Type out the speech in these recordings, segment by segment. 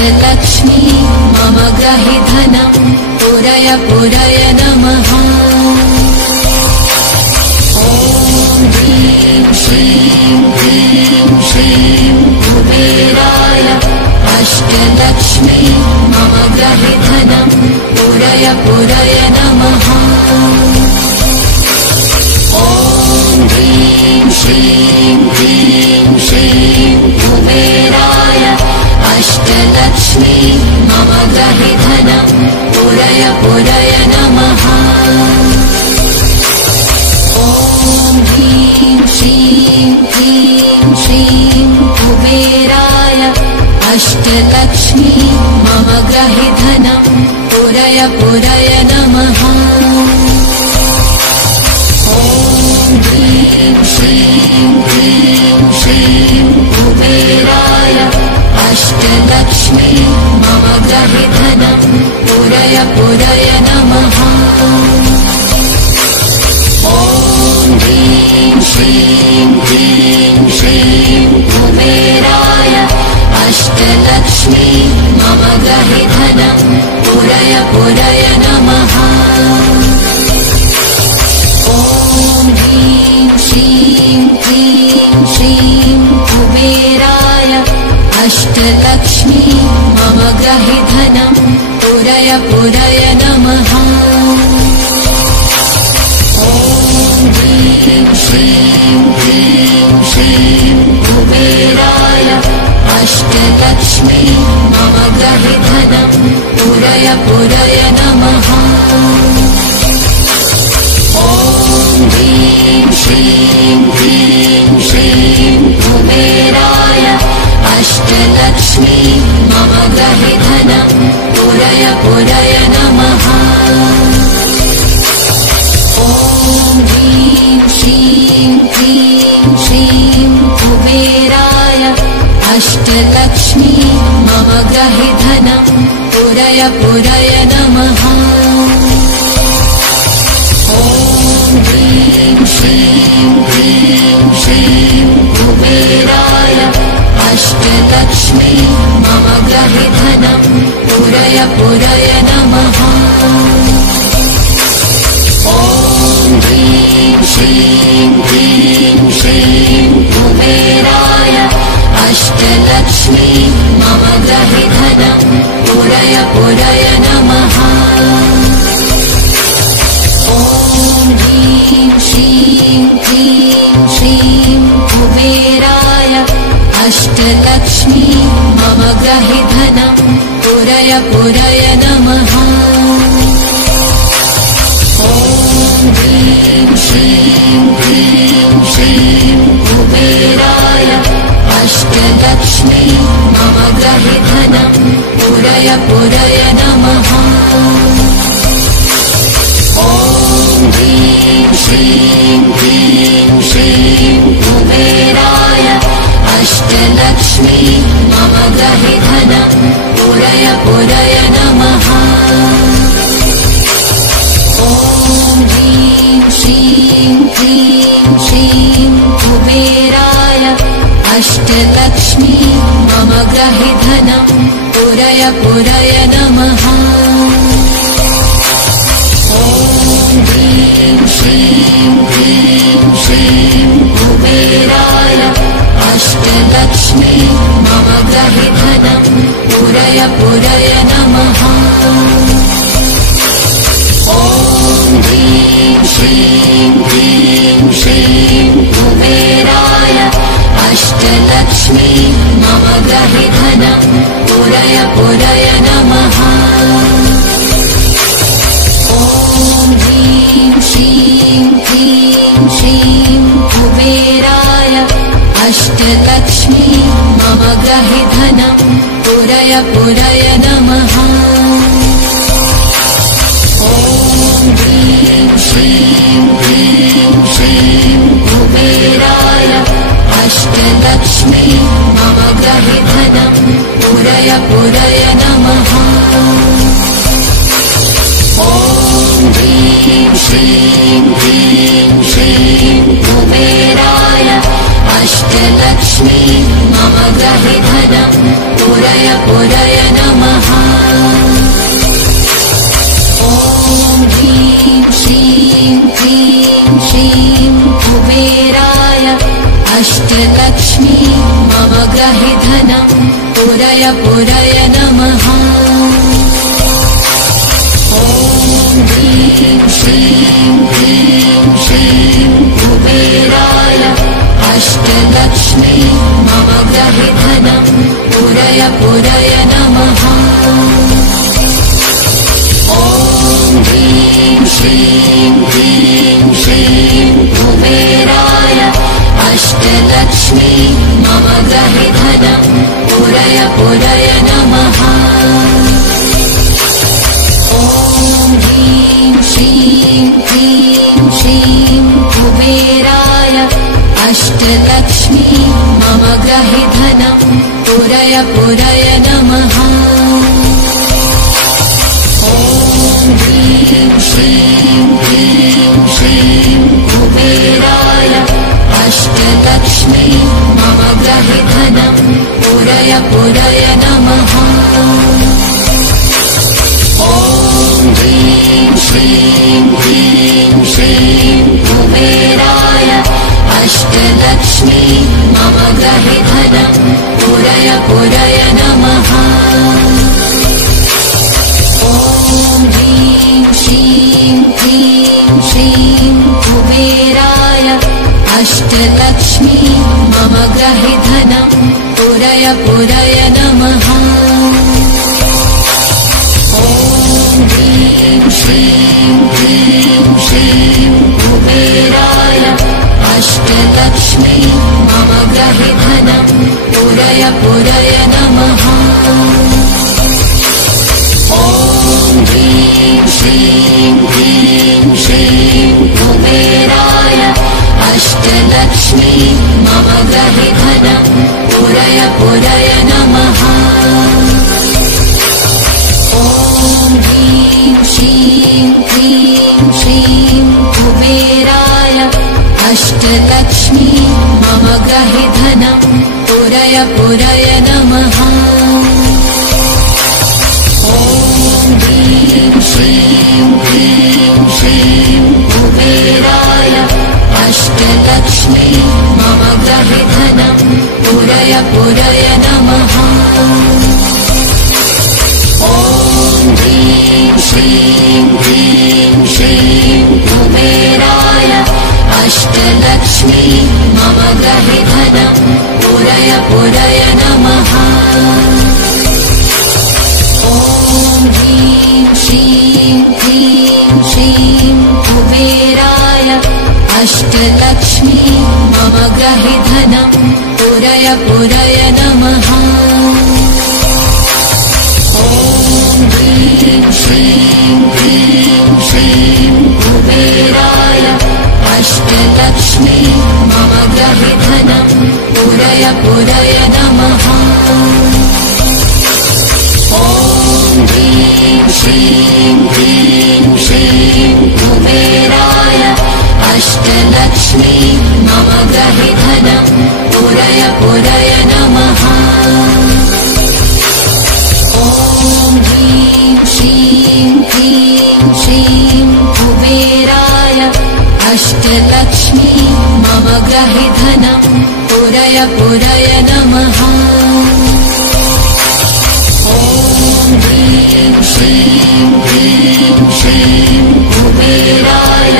अष्टलक्ष्मी मम ग्रहि धनं पुरय पुरय नमः। ॐ ह्रीं श्रीं क्लीं श्रीं कुबेराय अष्टलक्ष्मी मम ग्रहि धनं पुरय पुरय नमः। ॐ ह्रीं श्रीं क्लीं श्रीं कुबेराय अष्टलक्ष्मी मम ग्रहि धनं पुरय पुरय नमः। ॐ ह्रीं श्रीं क्लीं श्रीं कुबेराय अष्टलक्ष्मी मम ग्रहि धनं पुरय पुरय नमः। ॐ ह्रीं श्रीं क्लीं श्रीं कुबेराय अष्टलक्ष्मी मम ग्रहि धनं पुरय पुरय नमः। ॐ ह्रीं श्रीं क्लीं श्रीं कुबेराय अष्टलक्ष्मी मम ग्रहि धनं पुरय पुरय नमः। ॐ ह्रीं श्रीं क्लीं श्रीं कुबेराय अष्टलक्ष्मी मम ग्रहि धनं पुरय पुरय नमः। ॐ ह्रीं श्रीं क्लीं श्रीं कुबेराय अष्टलक्ष्मी मम ग्रहि धनं पुरय पुरय नमः। ॐ ह्रीं श्रीं क्लीं श्रीं कुबेराय अष्टलक्ष्मी मम ग्रहि धनं पुरय पुरय नमः। ॐ ह्रीं श्रीं क्लीं श्रीं कुबेराय अष्टलक्ष्मी मम ग्रहि धनं पुरय पुरय नमः। ॐ ह्रीं श्रीं क्लीं श्रीं कुबेराय अष्टलक्ष्मी मम ग्रहि धनं पुरय पुरय नमः। ॐ ह्रीं श्रीं क्लीं श्रीं कुबेराय अष्टलक्ष्मी मम ग्रहि धनं पुरय पुरय नमः। ॐ ह्रीं श्रीं क्लीं श्रीं कुबेराय अष्टलक्ष्मी मम ग्रहि धनं पुरय पुरय नमः। ॐ ह्रीं श्रीं क्लीं श्रीं कुबेराय अष्टलक्ष्मी मम ग्रहि धनं पुरय पुरय नमः। ॐ ह्रीं श्रीं क्लीं श्रीं कुबेराय अष्टलक्ष्मी मम ग्रहि धनं पुरय पुरय नमः। ॐ ह्रीं श्रीं क्लीं श्रीं कुबेराय अष्टलक्ष्मी मम ग्रहि धनं पुरय पुरय नमः। ॐ ह्रीं श्रीं क्लीं श्रीं कुबेराय अष्टलक्ष्मी मम ग्रहि धनं पुरय पुरय नमः। ॐ ह्रीं श्रीं क्लीं श्रीं कुबेराय अष्टलक्ष्मी मम ग्रहि धनं पुरय पुरय नमः। ॐ ह्रीं श्रीं क्लीं श्रीं कुबेराय अष्टलक्ष्मी मम ग्रहि धनं पुरय पुरय नमः। ॐ ह्रीं श्रीं क्लीं श्रीं कुबेराय अष्टलक्ष्मी मम ग्रहि धनं पुरय पुरय नमः। ॐ ह्रीं श्रीं क्लीं श्रीं कुबेराय अष्टलक्ष्मी मम ग्रहि धनं पुरय पुरय ह्रीं श्रीं क्लीं श्रीं कुबेराय अष्टलक्ष्मी मम गृहे धनं पुरय पुरय नमः। ॐ ह्रीं श्रीं क्लीं श्रीं कुबेराय अष्टलक्ष्मी मम गृहे धनं पुरय पुरय नमः। ॐ ह्रीं श्रीं क्लीं श्रीं कुबेराय अष्टलक्ष्मी मम गृहे धनं पुरय पुरय नमः। ॐ ह्रीं श्रीं क्लीं श्रीं कुबेराय अष्टलक्ष्मी मम गृहे धनं पुरय पुरय नमः। ॐ ह्रीं श्रीं क्लीं श्रीं कुबेराय अष्टलक्ष्मी मम गृहे धनं पुरय पुरय नमः। ॐ ह्रीं श्रीं क्लीं श्रीं कुबेराय अष्टलक्ष्मी मम गृहे धनं पुरय पुरय नमः। ॐ ह्रीं श्रीं क्लीं श्रीं कुबेराय अष्टलक्ष्मी मम गृहे धनं पुरय पुरय नमः। ॐ ह्रीं श्रीं क्लीं श्रीं कुबेराय अष्टलक्ष्मी मम गृहे धनं पुरय पुरय नमः। ॐ ह्रीं श्रीं क्लीं श्रीं कुबेराय अष्टलक्ष्मी मम गृहे धनं पुरय पुरय नमः। ॐ ह्रीं श्रीं क्लीं श्रीं कुबेराय अष्टलक्ष्मी मम गृहे धनं पुरय पुरय नमः। ॐ ह्रीं श्रीं क्लीं श्रीं कुबेराय अष्टलक्ष्मी मम गृहे धनं पुरय पुरय नमः। ॐ ह्रीं श्रीं क्लीं श्रीं कुबेराय अष्टलक्ष्मी मम गृहे धनं पुरय पुरय नमः। ॐ ह्रीं श्रीं क्लीं श्रीं कुबेराय अष्टलक्ष्मी मम गृहे धनं पुरय पुरय नमः। ॐ ह्रीं श्रीं क्लीं श्रीं कुबेराय अष्टलक्ष्मी मम गृहे धनं पुरय पुरय नमः। ॐ ह्रीं श्रीं क्लीं श्रीं कुबेराय अष्टलक्ष्मी मम गृहे धनं पुरय पुरय नमः। ॐ ह्रीं श्रीं क्लीं श्रीं कुबेराय अष्टलक्ष्मी मम गृहे धनं पुरय पुरय नमः। ॐ ह्रीं श्रीं क्लीं श्रीं कुबेराय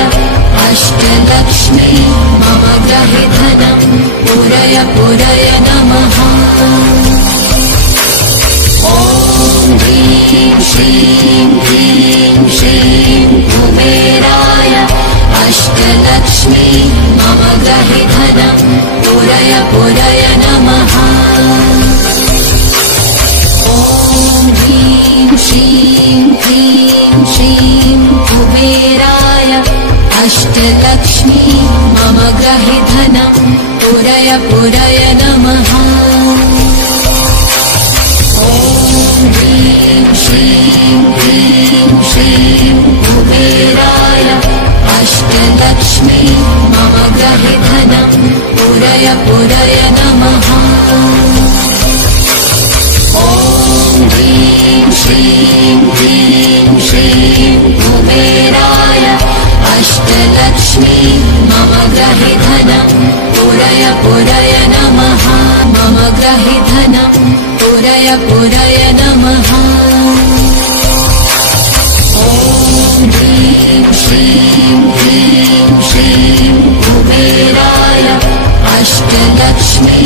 अष्टलक्ष्मी मम गृहे धनं पुरय पुरय नमः। ॐ ह्रीं श्रीं क्लीं श्रीं कुबेराय अष्टलक्ष्मी मम गृहे धनं पुरय पुरय नमः। ॐ ह्रीं श्रीं क्लीं श्रीं कुबेराय अष्टलक्ष्मी मम गृहे धनं पुरय पुरय नमः। ॐ ह्रीं श्रीं क्लीं श्रीं कुबेराय अष्टलक्ष्मी मम गृहे धनं पुरय पुरय नमः। ॐ ह्रीं श्रीं क्लीं श्रीं कुबेराय पुरय नमः मम ग्रहे धनं पुरय पुरय नमः ॐ ह्रीं श्रीं क्लीं श्रीं कुबेराय अष्टलक्ष्मी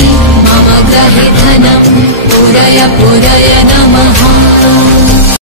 मम ग्रहे धनं पुरय पुरय नमः